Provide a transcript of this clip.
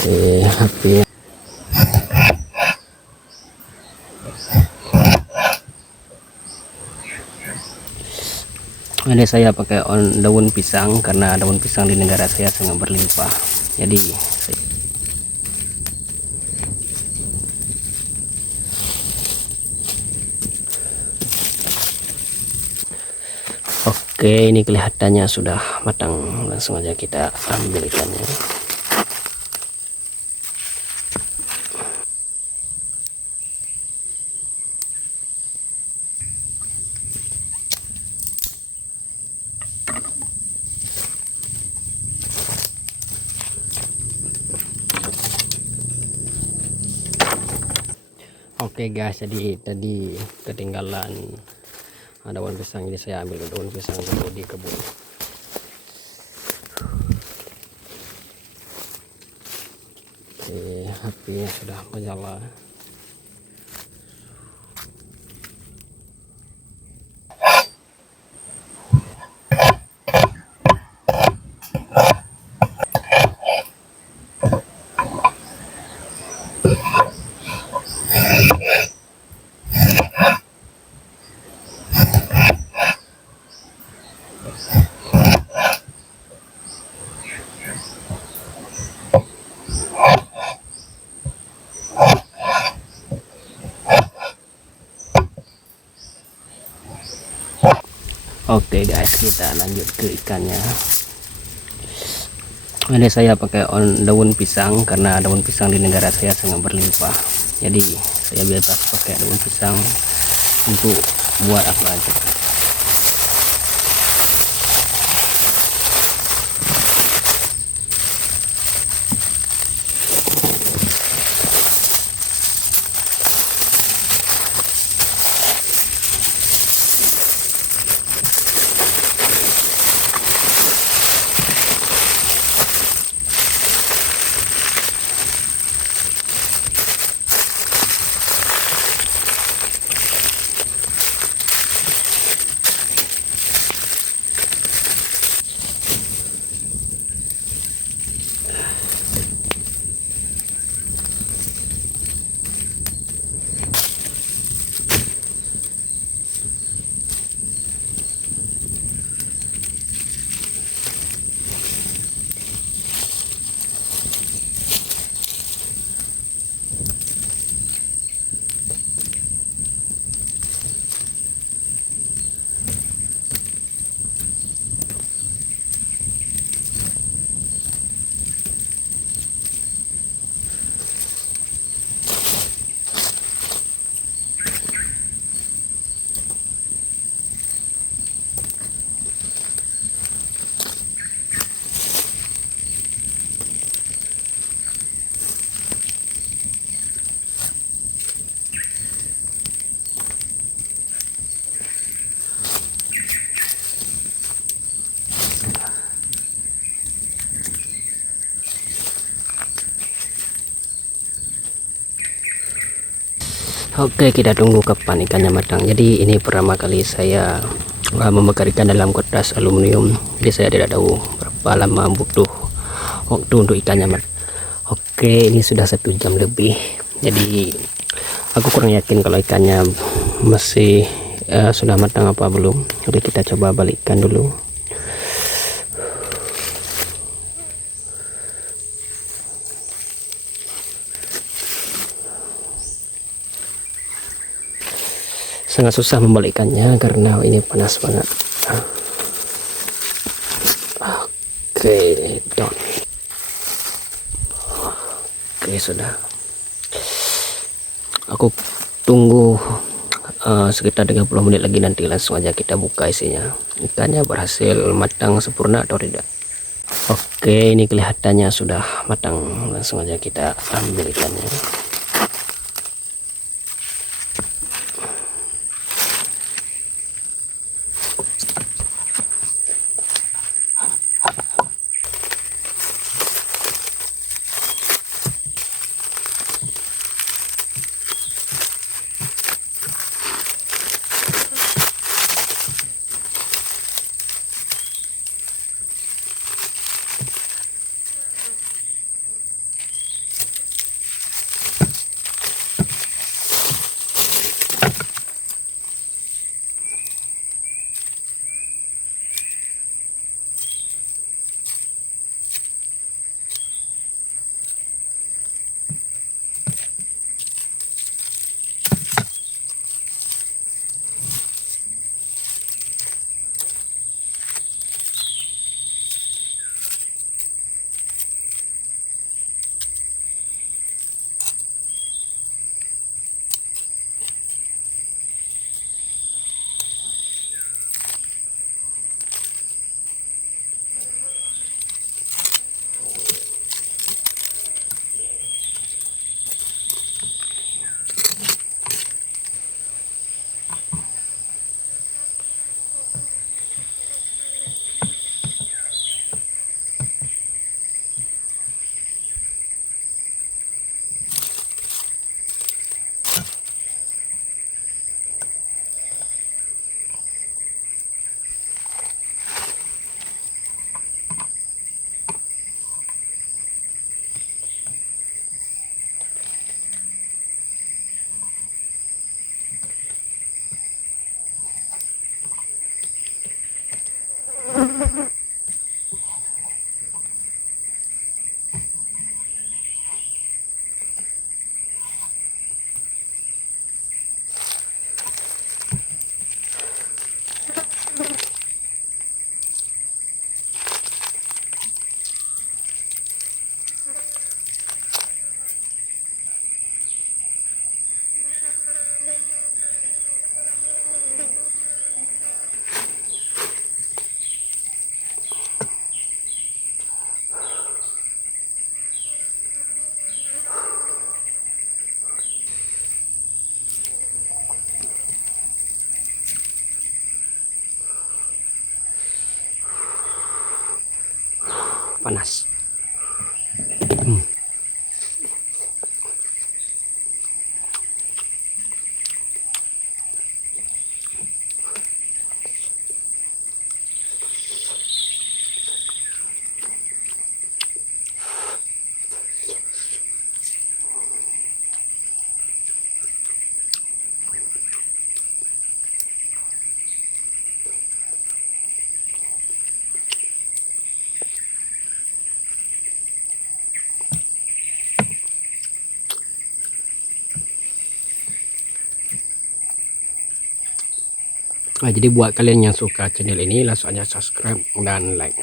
HP. Ini saya pakai daun pisang karena daun pisang di negara saya sangat berlimpah. Jadi oke, ini kelihatannya sudah matang. Langsung aja kita ambil ikannya. Oke guys, jadi tadi ketinggalan daun pisang, ini saya ambil daun pisang dulu di kebun. Oke, HP-nya sudah menyala. Oke guys, kita lanjut ke ikannya. Ini saya pakai daun pisang karena daun pisang di negara saya sangat berlimpah. Jadi saya bebas pakai daun pisang untuk buat apa aja. Oke, kita tunggu kapan ikannya matang. Jadi ini pertama kali saya membakar ikan dalam kertas aluminium. Jadi saya tidak tahu berapa lama butuh waktu untuk ikannya matang. Oke, ini sudah 1 jam lebih. Jadi aku kurang yakin kalau ikannya masih sudah matang apa belum. Jadi kita coba balikkan dulu. Sangat susah membalikkannya karena ini panas banget. Oke, down. Oke, sudah. Aku tunggu sekitar 30 menit lagi, nanti langsung aja kita buka isinya. Ikannya berhasil matang sempurna atau tidak. Oke, ini kelihatannya sudah matang. Langsung aja kita ambil ikannya. Panas. Nah, jadi buat kalian yang suka channel ini langsung aja subscribe dan like.